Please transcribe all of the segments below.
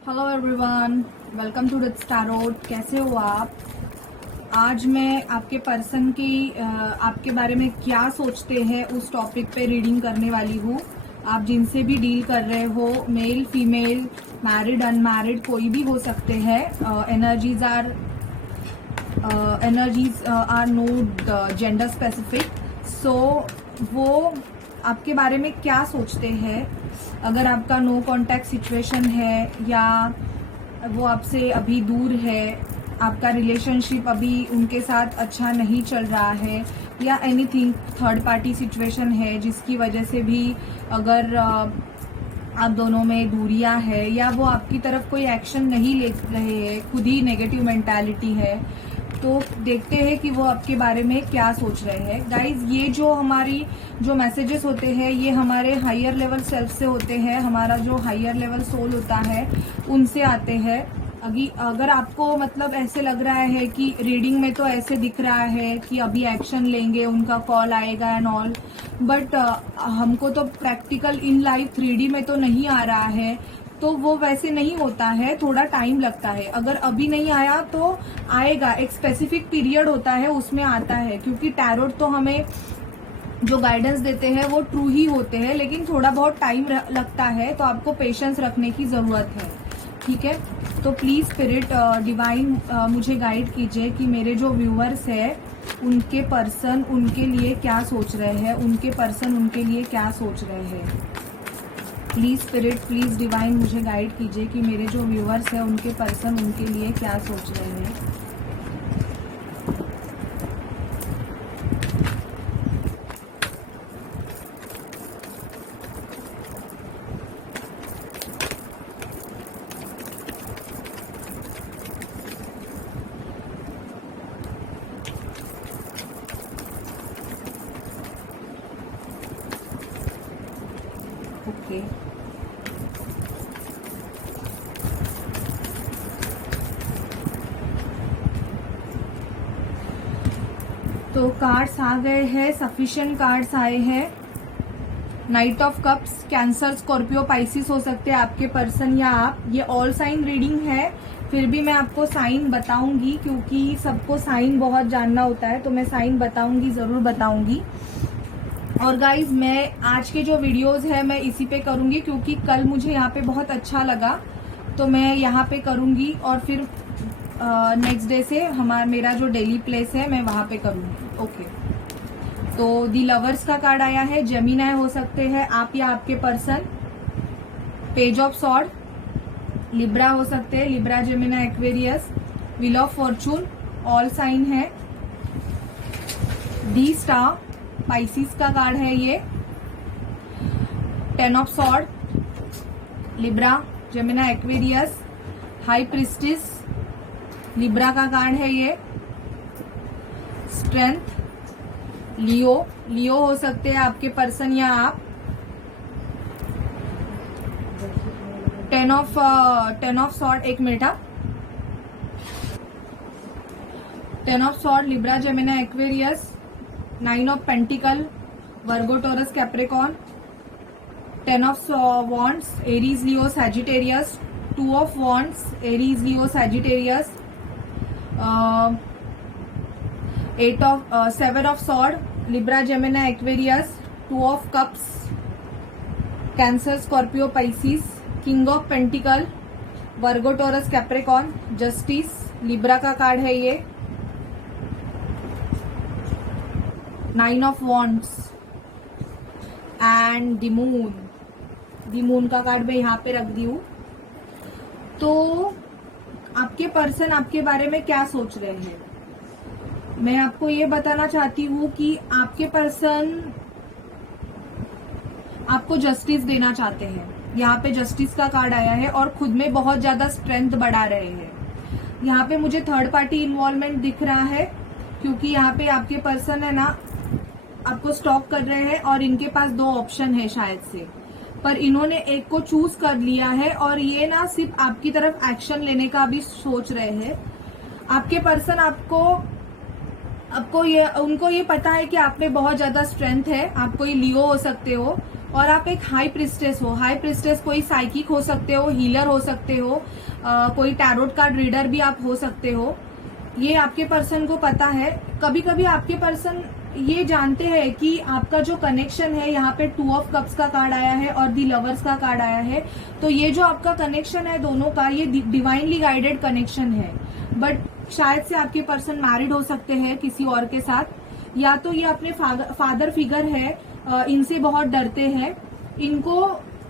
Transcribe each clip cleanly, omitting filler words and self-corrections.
Hello everyone, welcome to the Starot. कैसे हो आप? आज मैं आपके पर्सन की आपके बारे में क्या सोचते हैं उस टॉपिक पे रीडिंग करने वाली हूँ। आप जिनसे भी डील कर रहे हो, मेल फीमेल, मैरिड अनमैरिड, कोई भी हो सकते हैं। Energies are not gender specific. So वो आपके बारे में क्या सोचते हैं, अगर आपका नो कांटेक्ट सिचुएशन है या वो आपसे अभी दूर है, आपका रिलेशनशिप अभी उनके साथ अच्छा नहीं चल रहा है, या एनीथिंग थर्ड पार्टी सिचुएशन है जिसकी वजह से भी अगर आप दोनों में दूरियां है या वो आपकी तरफ कोई एक्शन नहीं ले रहे हैं, खुद ही नेगेटिव मेंटालिटी है, तो देखते हैं कि वो आपके बारे में क्या सोच रहे हैं। गाइज, ये जो हमारी जो मैसेजेस होते हैं ये हमारे हायर लेवल सेल्फ से होते हैं, हमारा जो हायर लेवल सोल होता है उनसे आते हैं। अगर आपको मतलब ऐसे लग रहा है कि रीडिंग में तो ऐसे दिख रहा है कि अभी एक्शन लेंगे, उनका कॉल आएगा एंड ऑल, बट हमको तो प्रैक्टिकल इन लाइफ 3D में तो नहीं आ रहा है, तो वो वैसे नहीं होता है, थोड़ा टाइम लगता है। अगर अभी नहीं आया तो आएगा, एक स्पेसिफिक पीरियड होता है उसमें आता है, क्योंकि टैरोट तो हमें जो गाइडेंस देते हैं वो ट्रू ही होते हैं, लेकिन थोड़ा बहुत टाइम लगता है, तो आपको पेशेंस रखने की जरूरत है। ठीक है, तो प्लीज स्पिरिट डिवाइन मुझे गाइड कीजिए कि मेरे जो व्यूअर्स है उनके पर्सन उनके लिए क्या सोच रहे हैं, उनके पर्सन उनके लिए क्या सोच रहे हैं। प्लीज स्पिरिट, प्लीज डिवाइन मुझे गाइड कीजिए कि मेरे जो व्यूअर्स है उनके पर्सन उनके लिए क्या सोच रहे हैं। ओके, तो कार्ड्स आ गए हैं, सफिशिएंट कार्ड्स आए हैं। Night of cups, cancer, Scorpio, Pisces हो सकते हैं आपके पर्सन या आप। ये ऑल साइन रीडिंग है, फिर भी मैं आपको साइन बताऊंगी क्योंकि सबको साइन बहुत जानना होता है, तो मैं साइन बताऊंगी, जरूर बताऊंगी। और गाइज, मैं आज के जो वीडियोस है मैं इसी पे करूंगी क्योंकि कल मुझे यहाँ पे बहुत अच्छा लगा, तो मैं यहाँ पे करूंगी और फिर नेक्स्ट डे से मेरा जो डेली प्लेस है मैं वहां पे करूंगी। ओके, तो दी लवर्स का कार्ड आया है। जेमिनाई हो सकते हैं आप या आपके person. Page of sword, Libra हो सकते हैं, Libra, Gemini, Aquarius. Wheel of fortune, all sign है। दी स्टार, पाइसिस का कार्ड है ये। Ten of sword, Libra, Gemini, Aquarius. High priestess, Libra का कार्ड है ये। स्ट्रेंथ, लियो, लियो हो सकते हैं आपके पर्सन या आप। टेन ऑफ सॉर्ड, एक minute, ten of sword, Libra, Gemini, Aquarius. Nine of pentacle, Virgo, taurus, Capricorn. Ten of wands, Aries, Leo, Sagittarius. Two of wands, Aries, Leo, Sagittarius. Seven of sword, Libra, Gemini, Aquarius. Two of cups, cancer, Scorpio, Pisces. King of pentacle, Virgo, taurus, Capricorn. Justice, Libra का card है ये। Nine of wands and the moon, the moon का card मैं यहाँ पे रख दी हूँ। तो आपके पर्सन आपके बारे में क्या सोच रहे हैं, मैं आपको ये बताना चाहती हूँ कि आपके पर्सन आपको जस्टिस देना चाहते हैं। यहाँ पे जस्टिस का कार्ड आया है और खुद में बहुत ज्यादा स्ट्रेंथ बढ़ा रहे हैं। यहाँ पे मुझे थर्ड पार्टी इन्वॉल्वमेंट दिख रहा है क्योंकि यहाँ पे आपके पर्सन है ना आपको स्टॉक कर रहे हैं और इनके पास दो ऑप्शन है शायद से, पर इन्होंने एक को चूज कर लिया है और ये ना सिर्फ आपकी तरफ एक्शन लेने का भी सोच रहे हैं। आपके पर्सन उनको ये पता है कि आप में बहुत ज्यादा स्ट्रेंथ है। आप कोई लियो हो सकते हो, और आप एक हाई प्रिस्टेस हो। हाई प्रिस्टेस कोई साइकिक हो सकते हो, हीलर हो सकते हो, कोई टैरोट कार्ड रीडर भी आप हो सकते हो। ये आपके पर्सन को पता है। कभी कभी आपके पर्सन ये जानते हैं कि आपका जो कनेक्शन है, यहाँ पे 2 ऑफ कप्स का कार्ड आया है और दी लवर्स का कार्ड आया है, तो ये जो आपका कनेक्शन है दोनों का, ये डिवाइनली गाइडेड कनेक्शन है। बट शायद से आपके पर्सन मैरिड हो सकते हैं किसी और के साथ, या तो ये अपने फादर फिगर है, इनसे बहुत डरते हैं। इनको,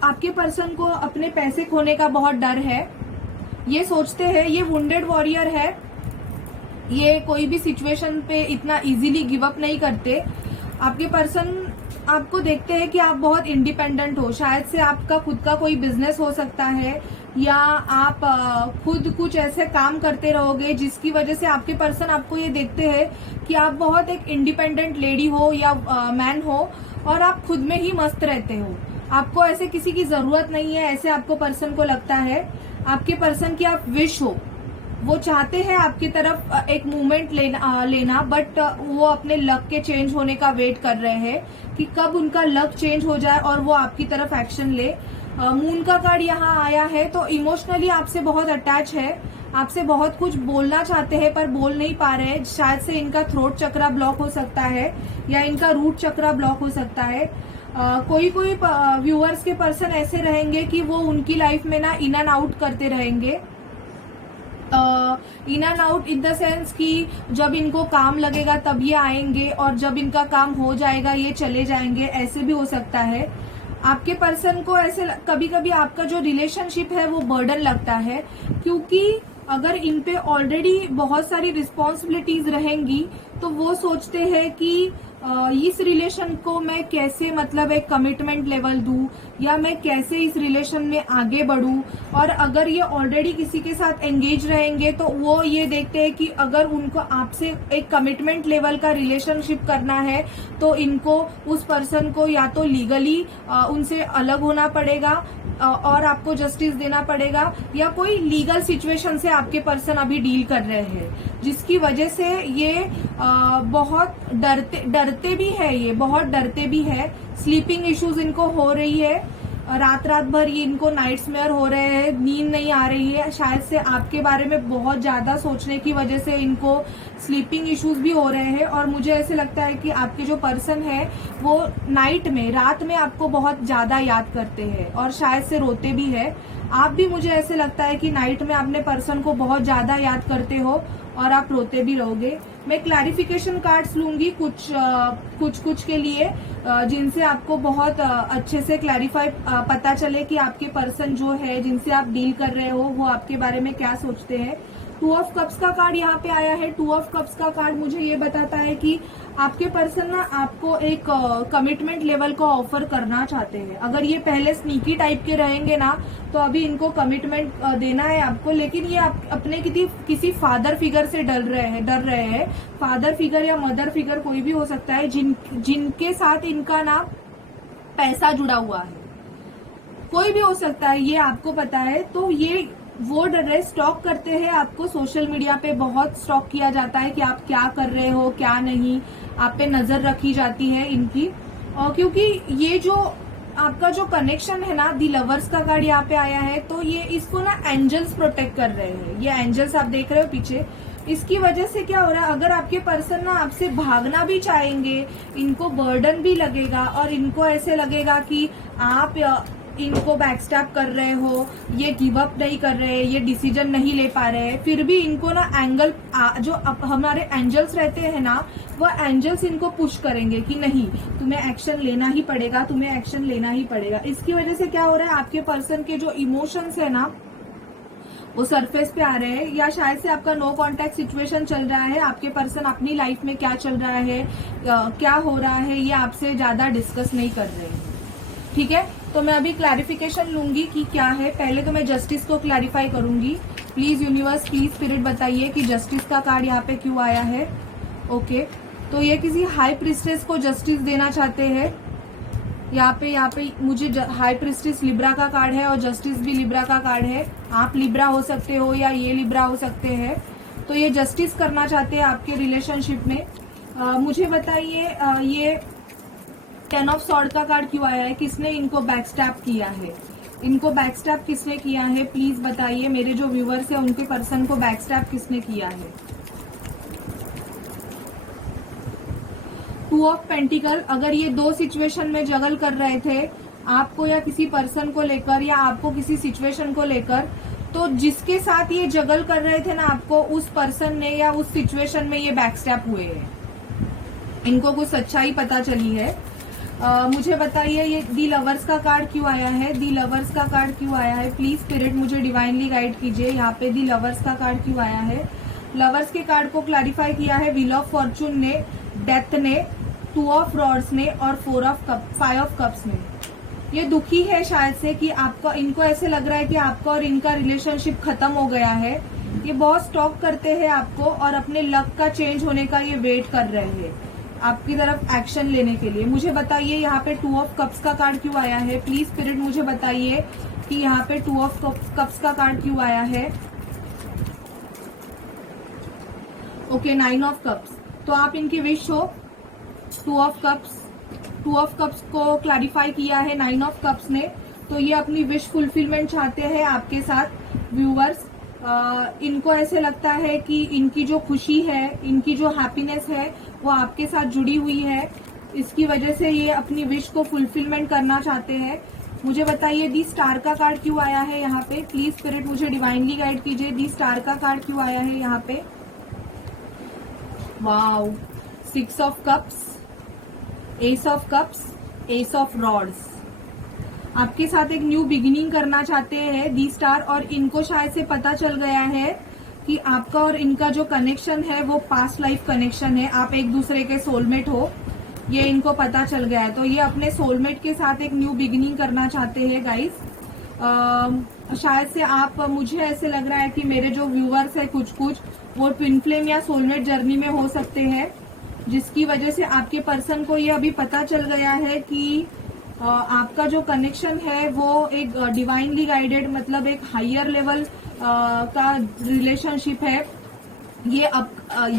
आपके पर्सन को अपने पैसे खोने का बहुत डर है। ये सोचते हैं, ये वुंडेड वॉरियर है, ये कोई भी सिचुएशन पे इतना इजीली गिव अप नहीं करते। आपके पर्सन आपको देखते हैं कि आप बहुत इंडिपेंडेंट हो। शायद से आपका खुद का कोई बिजनेस हो सकता है, या आप खुद कुछ ऐसे काम करते रहोगे जिसकी वजह से आपके पर्सन आपको ये देखते हैं कि आप बहुत एक इंडिपेंडेंट लेडी हो या मैन हो, और आप खुद में ही मस्त रहते हो। आपको ऐसे किसी की जरूरत नहीं है, ऐसे आपको पर्सन को लगता है। आपके पर्सन की आप विश हो, वो चाहते हैं आपकी तरफ एक मूवमेंट लेना, बट वो अपने लक के चेंज होने का वेट कर रहे हैं कि कब उनका लक चेंज हो जाए और वो आपकी तरफ एक्शन ले। मून का कार्ड यहाँ आया है, तो इमोशनली आपसे बहुत अटैच है, आपसे बहुत कुछ बोलना चाहते हैं पर बोल नहीं पा रहे हैं। शायद से इनका थ्रोट चक्रा ब्लॉक हो सकता है, या इनका रूट चक्रा ब्लॉक हो सकता है। कोई व्यूअर्स के पर्सन ऐसे रहेंगे कि वो उनकी लाइफ में ना इन एंड आउट करते रहेंगे। In and out in the sense कि जब इनको काम लगेगा तब ये आएंगे, और जब इनका काम हो जाएगा ये चले जाएंगे, ऐसे भी हो सकता है। आपके पर्सन को ऐसे कभी कभी आपका जो रिलेशनशिप है वो बर्डन लगता है, क्योंकि अगर इन पे ऑलरेडी बहुत सारी रिस्पॉन्सिबिलिटीज रहेंगी तो वो सोचते हैं कि इस रिलेशन को मैं कैसे, मतलब एक कमिटमेंट लेवल दूं, या मैं कैसे इस रिलेशन में आगे बढ़ूं। और अगर ये ऑलरेडी किसी के साथ एंगेज रहेंगे तो वो ये देखते हैं कि अगर उनको आपसे एक कमिटमेंट लेवल का रिलेशनशिप करना है तो इनको उस पर्सन को या तो लीगली उनसे अलग होना पड़ेगा और आपको जस्टिस देना पड़ेगा, या कोई लीगल सिचुएशन से आपके पर्सन अभी डील कर रहे हैं, जिसकी वजह से ये बहुत डरते भी है, ये बहुत डरते भी है। स्लीपिंग इश्यूज इनको हो रही है, रात भर ये इनको नाइट्समेयर हो रहे हैं, नींद नहीं आ रही है। शायद से आपके बारे में बहुत ज्यादा सोचने की वजह से इनको स्लीपिंग इश्यूज भी हो रहे हैं। और मुझे ऐसे लगता है कि आपके जो पर्सन है वो रात में आपको बहुत ज्यादा याद करते हैं, और शायद से रोते भी है। आप भी, मुझे ऐसे लगता है कि नाइट में अपने पर्सन को बहुत ज्यादा याद करते हो और आप रोते भी रहोगे। मैं क्लैरिफिकेशन कार्ड्स लूंगी कुछ के लिए, जिनसे आपको बहुत अच्छे से क्लैरिफाई पता चले कि आपके पर्सन जो है, जिनसे आप डील कर रहे हो, वो आपके बारे में क्या सोचते हैं। 2 ऑफ कप्स का कार्ड यहाँ पे आया है। 2 ऑफ कप्स का कार्ड मुझे ये बताता है कि आपके पर्सन ना आपको एक कमिटमेंट लेवल का ऑफर करना चाहते हैं। अगर ये पहले स्नीकी टाइप के रहेंगे ना तो अभी इनको कमिटमेंट देना है आपको, लेकिन ये अपने किसी फादर फिगर से डर रहे हैं। फादर फिगर या मदर फिगर कोई भी हो सकता है, जिनके साथ इनका ना पैसा जुड़ा हुआ है, कोई भी हो सकता है, ये आपको पता है। तो ये वो डर रहे, स्टॉक करते हैं आपको। सोशल मीडिया पे बहुत स्टॉक किया जाता है कि आप क्या कर रहे हो क्या नहीं, आप पे नजर रखी जाती है इनकी। और क्योंकि ये जो आपका जो कनेक्शन है ना, दी लवर्स का कार्ड यहाँ पे आया है, तो ये इसको ना एंजल्स प्रोटेक्ट कर रहे हैं। ये एंजल्स आप देख रहे हो पीछे, इसकी वजह से क्या हो रहा है, अगर आपके पर्सन ना आपसे भागना भी चाहेंगे, इनको बर्डन भी लगेगा और इनको ऐसे लगेगा कि आप इनको बैकस्टैप कर रहे हो, ये गिव अप नहीं कर रहे, ये डिसीजन नहीं ले पा रहे, फिर भी इनको ना एंगल जो हमारे एंजल्स रहते हैं ना, वो एंजल्स इनको पुश करेंगे कि नहीं, तुम्हें एक्शन लेना ही पड़ेगा, तुम्हें एक्शन लेना ही पड़ेगा। इसकी वजह से क्या हो रहा है, आपके पर्सन के जो इमोशंस है ना वो सरफेस पे आ रहे हैं, या शायद से आपका नो कांटेक्ट सिचुएशन चल रहा है। आपके पर्सन अपनी लाइफ में क्या चल रहा है, क्या हो रहा है, ये आपसे ज्यादा डिस्कस नहीं कर रहे हैं। ठीक है, तो मैं अभी क्लैरिफिकेशन लूंगी कि क्या है। पहले तो मैं जस्टिस को क्लैरिफाई करूंगी। प्लीज यूनिवर्स, प्लीज स्पिरिट बताइए कि जस्टिस का कार्ड यहाँ पे क्यों आया है। ओके, तो ये किसी हाई प्रिस्टेस को जस्टिस देना चाहते हैं। यहाँ पे मुझे हाई प्रिस्टेस लिब्रा का कार्ड है और जस्टिस भी लिब्रा का कार्ड है। आप लिब्रा हो सकते हो या ये लिब्रा हो सकते हैं। तो ये जस्टिस करना चाहते हैं आपके रिलेशनशिप में। मुझे बताइए, ये 10 ऑफ सॉर्ड का कार्ड क्यों आया है? किसने इनको बैकस्टैप किया है? इनको बैकस्टैप किसने किया है? प्लीज बताइए, मेरे जो व्यूअर्स है उनके पर्सन को बैकस्टैप किसने किया है? 2 ऑफ पेंटिकल। अगर ये दो सिचुएशन में जगल कर रहे थे, आपको या किसी पर्सन को लेकर या आपको किसी सिचुएशन को लेकर, तो जिसके साथ ये जगल कर रहे थे ना आपको, उस पर्सन ने या उस सिचुएशन में ये बैकस्टैप हुए हैं। इनको कुछ सच्चाई पता चली है। मुझे बताइए ये दी लवर्स का कार्ड क्यों आया है? दी लवर्स का कार्ड क्यों आया है? प्लीज स्पिरिट मुझे डिवाइनली गाइड कीजिए। यहाँ पे दी लवर्स का कार्ड क्यों आया है? लवर्स के कार्ड को क्लैरिफाई किया है व्हील ऑफ फॉर्चून ने, डेथ ने, 2 ऑफ रॉड्स ने और 5 ऑफ कप्स ने। ये दुखी है शायद से कि आपका, इनको ऐसे लग रहा है कि आपका और इनका रिलेशनशिप खत्म हो गया है। ये बहुत स्टॉक करते हैं आपको और अपने लक का चेंज होने का ये वेट कर रहे हैं आपकी तरफ एक्शन लेने के लिए। मुझे बताइए यहाँ पे 2 ऑफ कप्स का कार्ड क्यों आया है? प्लीज स्पिरिट मुझे बताइए कि यहाँ पे 2 ऑफ कप्स का कार्ड क्यों आया है? Okay, 9 of cups. तो आप इनकी विश हो 2 ऑफ कप्स को क्लैरिफाई किया है 9 ऑफ कप्स ने। तो ये अपनी विश फुलफिलमेंट चाहते हैं आपके साथ व्यूअर्स। इनको ऐसे लगता है कि इनकी जो खुशी है, इनकी जो हैप्पीनेस है वो आपके साथ जुड़ी हुई है। इसकी वजह से ये अपनी विश को फुलफिलमेंट करना चाहते हैं। मुझे बताइए दी स्टार का कार्ड क्यों आया है यहाँ पे? प्लीज स्पिरिट मुझे डिवाइनली गाइड कीजिए। दी स्टार का कार्ड क्यों आया है यहाँ पे? Wow, 6 of cups, S of cups, S of rods. आपके साथ एक न्यू बिगिनिंग करना चाहते हैं दी स्टार, और इनको शायद से पता चल गया है कि आपका और इनका जो कनेक्शन है वो पास्ट लाइफ कनेक्शन है। आप एक दूसरे के सोलमेट हो, ये इनको पता चल गया है। तो ये अपने सोलमेट के साथ एक न्यू बिगिनिंग करना चाहते हैं गाइस। शायद से आप, मुझे ऐसे लग रहा है कि मेरे जो व्यूअर्स है कुछ वो ट्विन फ्लेम या सोलमेट जर्नी में हो सकते हैं, जिसकी वजह से आपके पर्सन को ये अभी पता चल गया है कि आपका जो कनेक्शन है वो एक डिवाइनली गाइडेड, मतलब एक हायर लेवल का रिलेशनशिप है। ये अब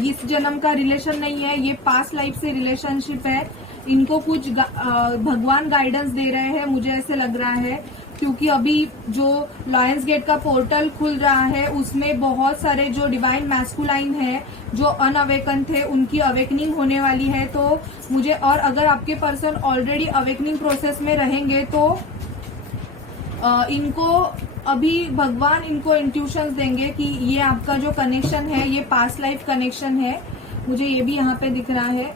इस जन्म का रिलेशन नहीं है, ये पास्ट लाइफ से रिलेशनशिप है। इनको कुछ भगवान गाइडेंस दे रहे हैं, मुझे ऐसे लग रहा है, क्योंकि अभी जो लॉयंस गेट का पोर्टल खुल रहा है उसमें बहुत सारे जो डिवाइन मैस्कुलाइन है, जो अनअवेकन थे, उनकी अवेकनिंग होने वाली है। तो मुझे, और अगर आपके पर्सन ऑलरेडी अवेकनिंग प्रोसेस में रहेंगे तो इनको अभी भगवान इनको इंट्यूशंस देंगे कि ये आपका जो कनेक्शन है ये पास्ट लाइफ कनेक्शन है। मुझे ये भी यहाँ पे दिख रहा है।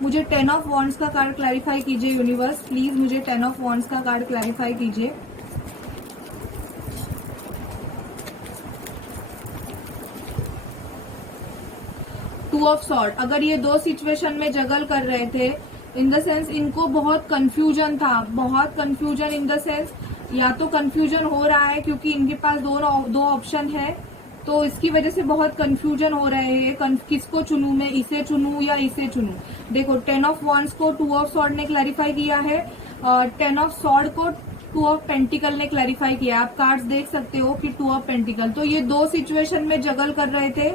मुझे 10 ऑफ वॉन्ड्स का कार्ड क्लैरिफाई कीजिए यूनिवर्स, प्लीज मुझे 10 ऑफ वॉन्ड्स का कार्ड क्लैरिफाई कीजिए। Two of sword. अगर ये दो सिचुएशन में जगल कर रहे थे, इन द सेंस इनको बहुत कंफ्यूजन था, बहुत कंफ्यूजन इन द सेंस, या तो कंफ्यूजन हो रहा है क्योंकि इनके पास दो ऑप्शन है, तो इसकी वजह से बहुत कंफ्यूजन हो रहे हैं, किसको चुनूं मैं, इसे चुनूं या इसे चुनूं। देखो 10 ऑफ वॉन्ड्स को 2 ऑफ सॉर्ड ने क्लैरिफाई किया है, 10 ऑफ सॉर्ड को 2 ऑफ पेंटिकल ने क्लैरिफाई किया। आप कार्ड्स देख सकते हो कि 2 ऑफ पेंटिकल। तो ये दो सिचुएशन में जगल कर रहे थे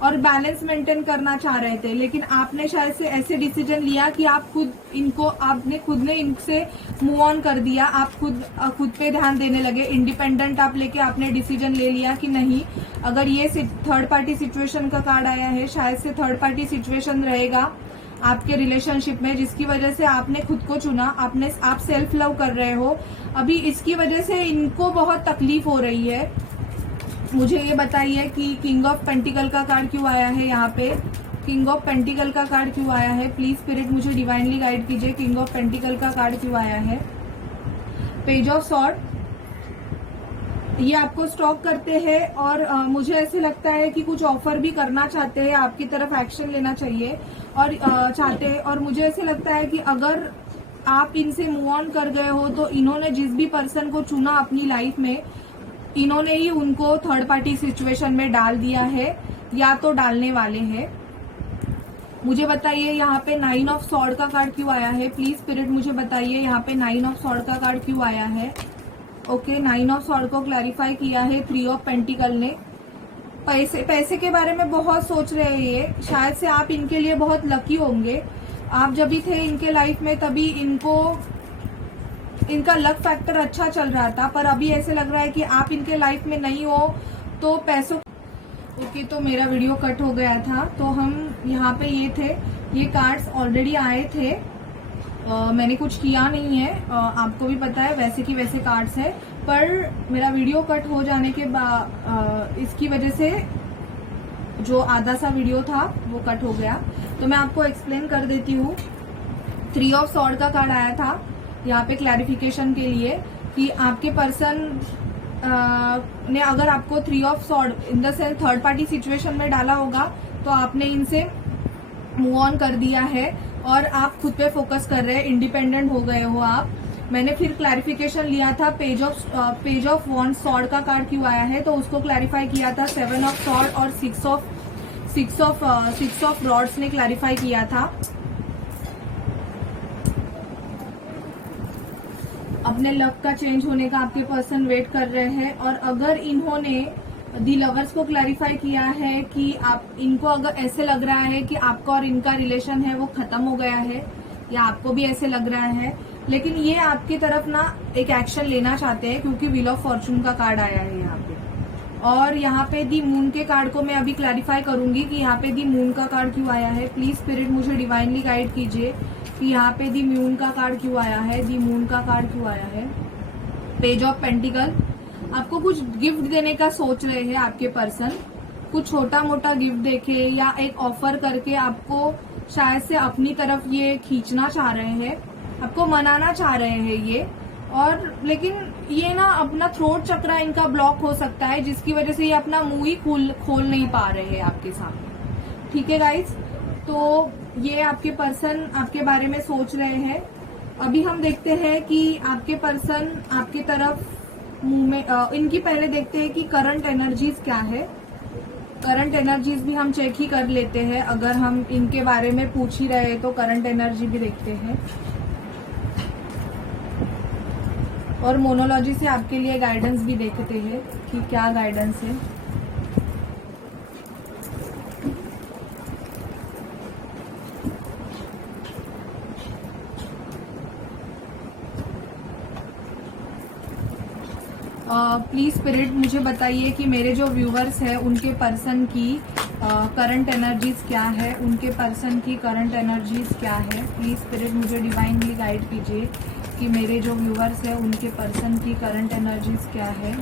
और बैलेंस मेंटेन करना चाह रहे थे, लेकिन आपने शायद से ऐसे डिसीजन लिया कि आपने खुद ने इनसे मूव ऑन कर दिया। आप खुद पे ध्यान देने लगे, इंडिपेंडेंट आप लेके आपने डिसीजन ले लिया कि नहीं, अगर ये थर्ड पार्टी सिचुएशन का कार्ड आया है, शायद से थर्ड पार्टी सिचुएशन रहेगा आपके रिलेशनशिप में, जिसकी वजह से आपने खुद को चुना। आप सेल्फ लव कर रहे हो अभी, इसकी वजह से इनको बहुत तकलीफ हो रही है। मुझे ये बताइए कि किंग ऑफ पेंटिकल का कार्ड क्यों आया है यहाँ पे? किंग ऑफ पेंटिकल का कार्ड क्यों आया है? प्लीज स्पिरिट मुझे डिवाइनली गाइड कीजिए, किंग ऑफ पेंटिकल का कार्ड क्यों आया है? Page of sword. ये आपको स्टॉक करते हैं और मुझे ऐसे लगता है कि कुछ ऑफर भी करना चाहते हैं, आपकी तरफ एक्शन लेना चाहिए और चाहते हैं। और मुझे ऐसे लगता है कि अगर आप इनसे मूव ऑन कर गए हो तो इन्होंने जिस भी पर्सन को चुना अपनी लाइफ में, इन्होंने ही उनको थर्ड पार्टी सिचुएशन में डाल दिया है या तो डालने वाले हैं। मुझे बताइए यहाँ पे 9 ऑफ सॉर्ड का कार्ड क्यों आया है? प्लीज स्पिरिट मुझे बताइए यहाँ पे 9 ऑफ सॉर्ड का कार्ड क्यों आया है? ओके, 9 ऑफ सॉर्ड को क्लैरिफाई किया है 3 ऑफ पेंटिकल ने। पैसे के बारे में बहुत सोच रहे हैं ये, शायद से आप इनके लिए बहुत लकी होंगे। आप जब भी थे इनके लाइफ में तभी इनका लक फैक्टर अच्छा चल रहा था, पर अभी ऐसे लग रहा है कि आप इनके लाइफ में नहीं हो तो पैसों। ओके, तो मेरा वीडियो कट हो गया था। तो हम यहाँ पे ये कार्ड्स ऑलरेडी आए थे, मैंने कुछ किया नहीं है, आपको भी पता है वैसे की वैसे कार्ड्स है, पर मेरा वीडियो कट हो जाने के बाद इसकी वजह से जो आधा सा वीडियो था वो कट हो गया। तो मैं आपको एक्सप्लेन कर देती हूँ। 3 ऑफ सॉर्ड का कार्ड आया था यहाँ पे क्लैरिफिकेशन के लिए कि आपके पर्सन ने अगर आपको 3 of sword in the sense third party situation में डाला होगा तो आपने इनसे मूव ऑन कर दिया है और आप खुद पे फोकस कर रहे हैं, इंडिपेंडेंट हो गए हो आप। मैंने फिर क्लैरिफिकेशन लिया था पेज ऑफ वॉन्ड सॉर्ड का कार्ड क्यों आया है, तो उसको क्लैरिफाई किया था 7 ऑफ सॉर्ड और 6 ऑफ रॉड्स ने क्लैरिफाई किया था। अपने लक का चेंज होने का आपके पर्सन वेट कर रहे हैं, और अगर इन्होंने दी लवर्स को क्लैरिफाई किया है कि आप इनको अगर ऐसे लग रहा है कि आपका और इनका रिलेशन है वो खत्म हो गया है, या आपको भी ऐसे लग रहा है, लेकिन ये आपकी तरफ ना एक एक्शन लेना चाहते हैं क्योंकि व्हील ऑफ फॉर्चून का कार्ड आया है यहाँ पे। और यहाँ पे दी मून के कार्ड को मैं अभी क्लैरिफाई करूंगी कि यहाँ पे दी मून का कार्ड क्यों आया है। प्लीज स्पिरिट मुझे डिवाइनली गाइड कीजिए कि यहाँ पे दी मून का कार्ड क्यों आया है, दी मून का कार्ड क्यों आया है। पेज ऑफ पेंटिकल, आपको कुछ गिफ्ट देने का सोच रहे हैं आपके पर्सन, कुछ छोटा मोटा गिफ्ट देके या एक ऑफर करके आपको शायद से अपनी तरफ ये खींचना चाह रहे हैं, आपको मनाना चाह रहे हैं ये। और लेकिन ये ना अपना थ्रोट चक्रा इनका ब्लॉक हो सकता है जिसकी वजह से ये अपना मुंह ही खोल नहीं पा रहे हैं आपके सामने। ठीक है गाइस, तो ये आपके पर्सन आपके बारे में सोच रहे हैं। अभी हम देखते हैं कि आपके पर्सन आपकी तरफ मुंह में इनकी पहले देखते हैं कि करंट एनर्जीज क्या है। करंट एनर्जीज भी हम चेक ही कर लेते हैं, अगर हम इनके बारे में पूछ ही रहे तो करंट एनर्जी भी देखते हैं। और मोनोलॉजी से आपके लिए गाइडेंस भी देखते हैं कि क्या गाइडेंस है। प्लीज स्पिरिट मुझे बताइए कि मेरे जो व्यूवर्स हैं उनके पर्सन की करंट एनर्जीज क्या है, उनके पर्सन की करंट एनर्जीज क्या है। प्लीज स्पिरिट मुझे डिवाइनली गाइड कीजिए कि मेरे जो व्यूवर्स हैं उनके पर्सन की करंट एनर्जीज क्या है।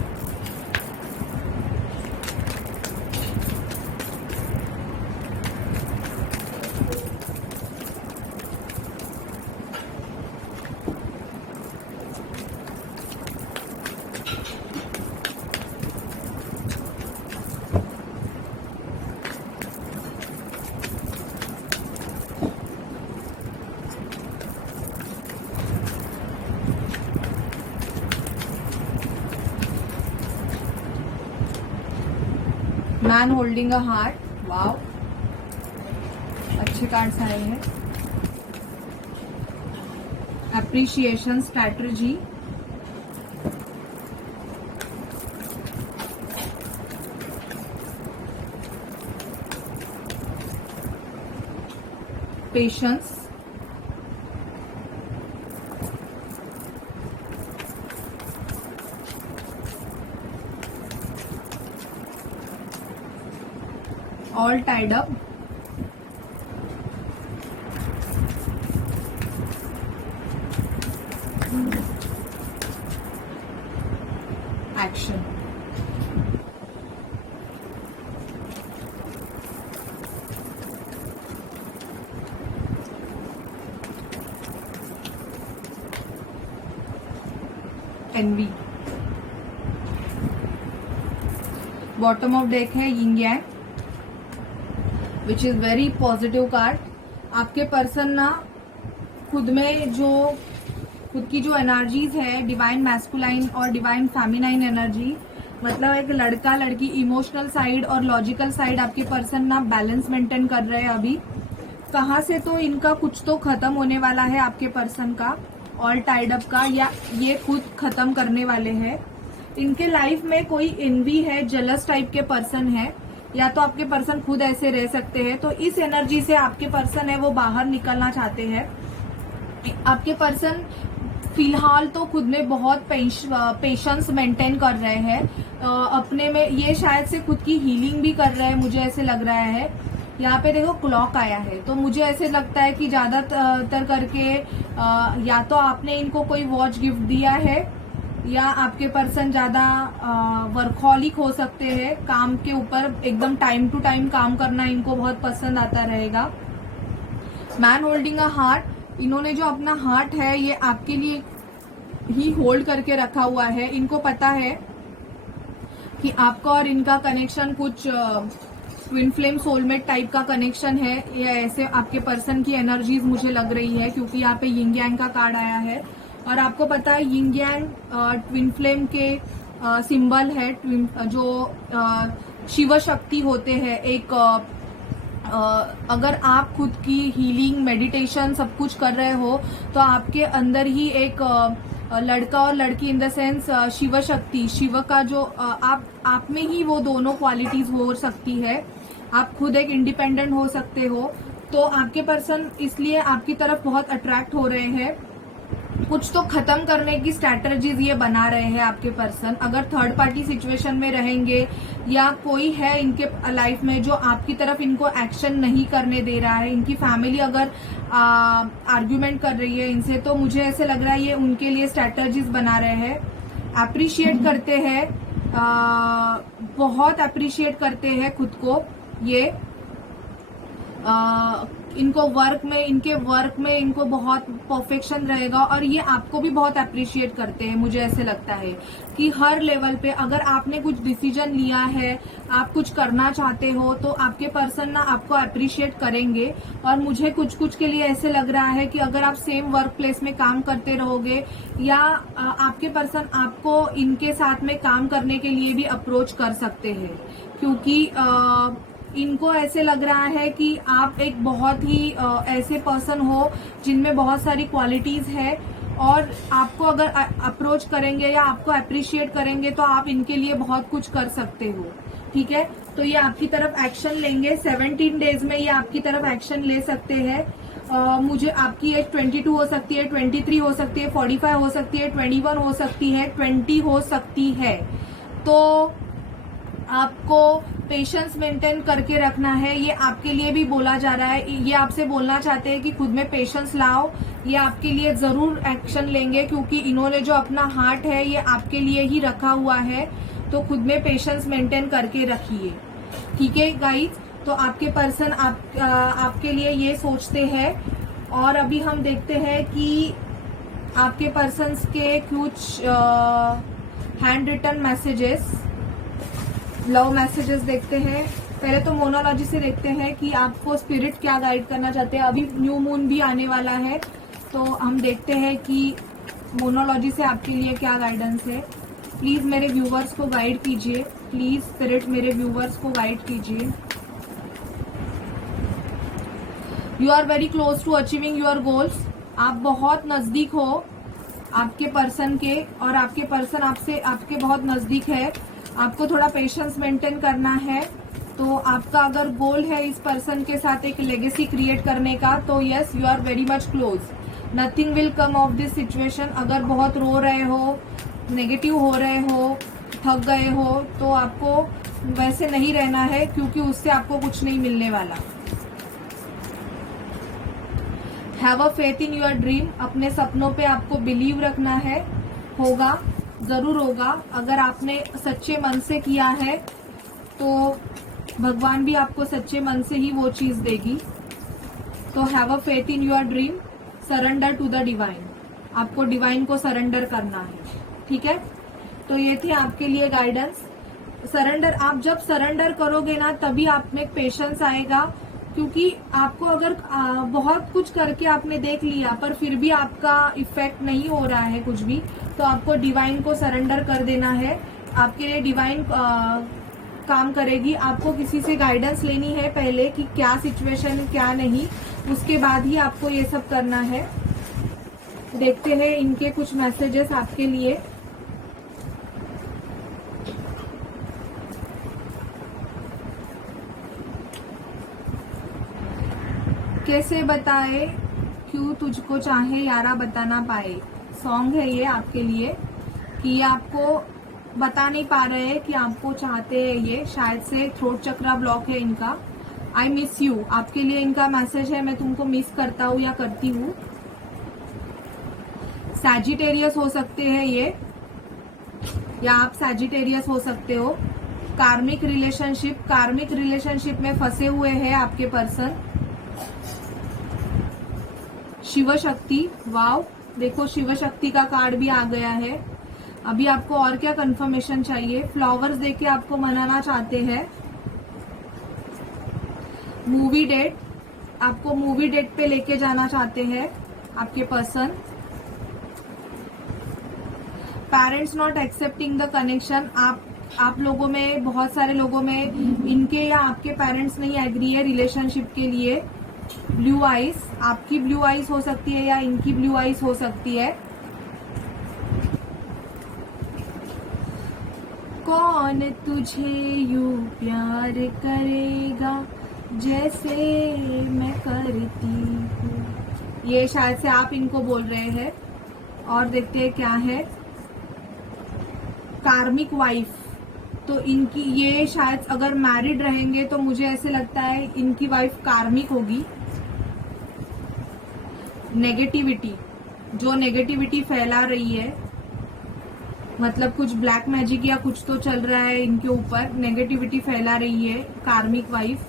Man holding a heart, wow, अच्छे कार्ड्स आए हैं। Appreciation, strategy, patience, all tied up, action, envy, bottom of deck है yin yang, which is very positive card. आपके पर्सन ना खुद की जो एनर्जीज है, डिवाइन मैस्कुलाइन और डिवाइन फेमिनाइन एनर्जी, मतलब एक लड़का लड़की इमोशनल साइड और लॉजिकल साइड आपके पर्सन ना बैलेंस मेंटेन कर रहे हैं अभी। कहाँ से तो इनका कुछ तो खत्म होने वाला है आपके पर्सन का, ऑल टाइड अप का, या ये खुद खत्म करने वाले हैं। इनके लाइफ में कोई एनवी है, जेलस टाइप के पर्सन है, या तो आपके पर्सन खुद ऐसे रह सकते हैं। तो इस एनर्जी से आपके पर्सन है वो बाहर निकलना चाहते हैं। आपके पर्सन फिलहाल तो खुद में बहुत पेशेंस मेंटेन कर रहे हैं अपने में, ये शायद से खुद की हीलिंग भी कर रहे हैं, मुझे ऐसे लग रहा है। यहाँ पे देखो क्लॉक आया है, तो मुझे ऐसे लगता है कि ज्यादातर करके या तो आपने इनको कोई वॉच गिफ्ट दिया है, या आपके पर्सन ज्यादा वर्कहॉलिक हो सकते हैं, काम के ऊपर एकदम टाइम टू टाइम काम करना इनको बहुत पसंद आता रहेगा। मैन होल्डिंग अ हार्ट, इन्होंने जो अपना हार्ट है ये आपके लिए ही होल्ड करके रखा हुआ है। इनको पता है कि आपका और इनका कनेक्शन कुछ ट्विन फ्लेम सोलमेट टाइप का कनेक्शन है। ये ऐसे आपके पर्सन की एनर्जीज मुझे लग रही है, क्योंकि यहाँ पे यिंग यांग का कार्ड आया है। और आपको पता है यिंग यांग ट्विन फ्लेम के सिंबल है, जो शिव शक्ति होते हैं। एक अगर आप खुद की हीलिंग मेडिटेशन सब कुछ कर रहे हो तो आपके अंदर ही एक लड़का और लड़की in the sense Shiv Shakti, Shiv का जो आप में ही वो दोनों क्वालिटीज हो सकती है। आप खुद एक इंडिपेंडेंट हो सकते हो। तो आपके पर्सन इसलिए आपकी तरफ बहुत अट्रैक्ट हो रहे हैं। कुछ तो खत्म करने की स्ट्रैटेजीज ये बना रहे हैं आपके पर्सन। अगर थर्ड पार्टी सिचुएशन में रहेंगे या कोई है इनके लाइफ में जो आपकी तरफ इनको एक्शन नहीं करने दे रहा है, इनकी फैमिली अगर आर्ग्यूमेंट कर रही है इनसे, तो मुझे ऐसे लग रहा है ये उनके लिए स्ट्रैटेजीज बना रहे हैं। अप्रिशिएट करते हैं, बहुत अप्रिशिएट करते हैं खुद को ये। इनको वर्क में, इनके वर्क में इनको बहुत परफेक्शन रहेगा, और ये आपको भी बहुत अप्रिशिएट करते हैं। मुझे ऐसे लगता है कि हर लेवल पे अगर आपने कुछ डिसीजन लिया है, आप कुछ करना चाहते हो, तो आपके पर्सन ना आपको अप्रिशिएट करेंगे। और मुझे कुछ कुछ के लिए ऐसे लग रहा है कि अगर आप सेम वर्क प्लेस में काम करते रहोगे, या आपके पर्सन आपको इनके साथ में काम करने के लिए भी अप्रोच कर सकते हैं, क्योंकि इनको ऐसे लग रहा है कि आप एक बहुत ही ऐसे पर्सन हो जिनमें बहुत सारी क्वालिटीज है, और आपको अगर अप्रोच करेंगे या आपको अप्रिशिएट करेंगे तो आप इनके लिए बहुत कुछ कर सकते हो। ठीक है, तो ये आपकी तरफ एक्शन लेंगे 17 डेज में, ये आपकी तरफ एक्शन ले सकते हैं। मुझे आपकी एज 22 हो सकती है, 23 हो सकती है, 45 हो सकती है, 21 हो सकती है, 20 हो सकती है। तो आपको पेशेंस मेंटेन करके रखना है, ये आपके लिए भी बोला जा रहा है। ये आपसे बोलना चाहते हैं कि खुद में पेशेंस लाओ, ये आपके लिए जरूर एक्शन लेंगे, क्योंकि इन्होंने जो अपना हार्ट है ये आपके लिए ही रखा हुआ है। तो खुद में पेशेंस मेंटेन करके रखिए। ठीक है गाइज, तो आपके पर्सन आपके लिए ये सोचते हैं। और अभी हम देखते हैं कि आपके पर्सन्स के कुछ hand written messages, love messages देखते हैं। पहले तो मोनोलॉजी से देखते हैं कि आपको स्पिरिट क्या गाइड करना चाहते हैं। अभी न्यू मून भी आने वाला है, तो हम देखते हैं कि मोनोलॉजी से आपके लिए क्या गाइडेंस है। प्लीज मेरे व्यूवर्स को गाइड कीजिए, प्लीज स्पिरिट मेरे व्यूवर्स को गाइड कीजिए। You are very close to achieving your goals, आप बहुत नजदीक हो आपके पर्सन के, और आपके पर्सन आपसे आपके बहुत नजदीक है। आपको थोड़ा पेशेंस मेंटेन करना है। तो आपका अगर गोल है इस पर्सन के साथ एक लेगेसी क्रिएट करने का, तो yes you are very much close. Nothing will come of this situation. अगर बहुत रो रहे हो, नेगेटिव हो रहे हो, थक गए हो, तो आपको वैसे नहीं रहना है, क्योंकि उससे आपको कुछ नहीं मिलने वाला। Have a faith in your dream, अपने सपनों पे आपको बिलीव रखना है। होगा, जरूर होगा। अगर आपने सच्चे मन से किया है तो भगवान भी आपको सच्चे मन से ही वो चीज देगी। तो have a faith in your dream, surrender to the divine, आपको डिवाइन को सरेंडर करना है। ठीक है, तो ये थी आपके लिए गाइडेंस। सरेंडर, आप जब सरेंडर करोगे ना तभी आप में पेशेंस आएगा, क्योंकि आपको अगर बहुत कुछ करके आपने देख लिया पर फिर भी आपका इफेक्ट नहीं हो रहा है कुछ भी, तो आपको डिवाइन को सरेंडर कर देना है। आपके लिए डिवाइन काम करेगी। आपको किसी से गाइडेंस लेनी है पहले कि क्या सिचुएशन क्या नहीं, उसके बाद ही आपको ये सब करना है। देखते हैं इनके कुछ मैसेजेस आपके लिए। कैसे बताए क्यों तुझको चाहे यारा बता ना पाए, सॉन्ग है ये आपके लिए कि ये आपको बता नहीं पा रहे हैं कि आपको चाहते हैं। ये शायद से थ्रोट चक्रा ब्लॉक है इनका। आई मिस यू आपके लिए इनका मैसेज है, मैं तुमको मिस करता हूँ या करती हूँ। सैजिटेरियस हो सकते हैं ये, या आप सैजिटेरियस हो सकते हो। कार्मिक रिलेशनशिप में फंसे हुए हैं आपके पर्सन। शिव शक्ति, वाव, देखो शिव शक्ति का कार्ड भी आ गया है। अभी आपको और क्या कंफर्मेशन चाहिए? फ्लावर्स देके आपको मनाना चाहते हैं। मूवी डेट, आपको मूवी डेट पे लेके जाना चाहते हैं आपके person. Parents not accepting the connection, आप लोगों में, बहुत सारे लोगों में इनके या आपके पेरेंट्स नहीं एग्री है रिलेशनशिप के लिए। ब्लू आइज, आपकी ब्लू आइज हो सकती है या इनकी ब्लू आइज हो सकती है। कौन तुझे यूं प्यार करेगा जैसे मैं करती हूँ, ये शायद से आप इनको बोल रहे हैं। और देखते हैं क्या है। कार्मिक वाइफ, तो इनकी ये शायद अगर मैरिड रहेंगे तो मुझे ऐसे लगता है इनकी वाइफ कार्मिक होगी। नेगेटिविटी, जो नेगेटिविटी फैला रही है, मतलब कुछ ब्लैक मैजिक या कुछ तो चल रहा है इनके ऊपर, नेगेटिविटी फैला रही है कार्मिक वाइफ।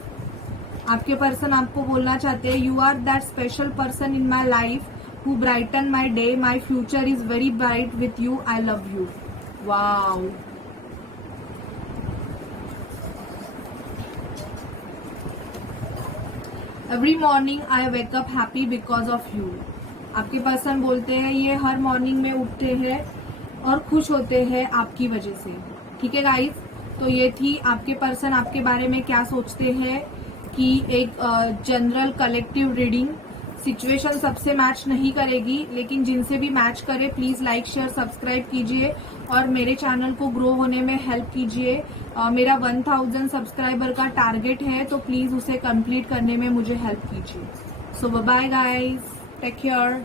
आपके पर्सन आपको बोलना चाहते हैं you are that special person in my life who brighten my day, my future is very bright with you, I love you. Wow, every morning I wake up happy because of you. आपके person बोलते हैं ये हर morning में उठते हैं और खुश होते हैं आपकी वजह से। ठीक है गाइस, तो ये थी आपके पर्सन आपके बारे में क्या सोचते हैं कि एक जनरल कलेक्टिव रीडिंग। सिचुएशन सबसे मैच नहीं करेगी, लेकिन जिनसे भी मैच करे प्लीज लाइक शेयर सब्सक्राइब कीजिए और मेरे चैनल को ग्रो होने में हेल्प कीजिए। मेरा 1000 सब्सक्राइबर का टारगेट है, तो प्लीज उसे कंप्लीट करने में मुझे हेल्प कीजिए। सो बाय गाइस, टेक केयर।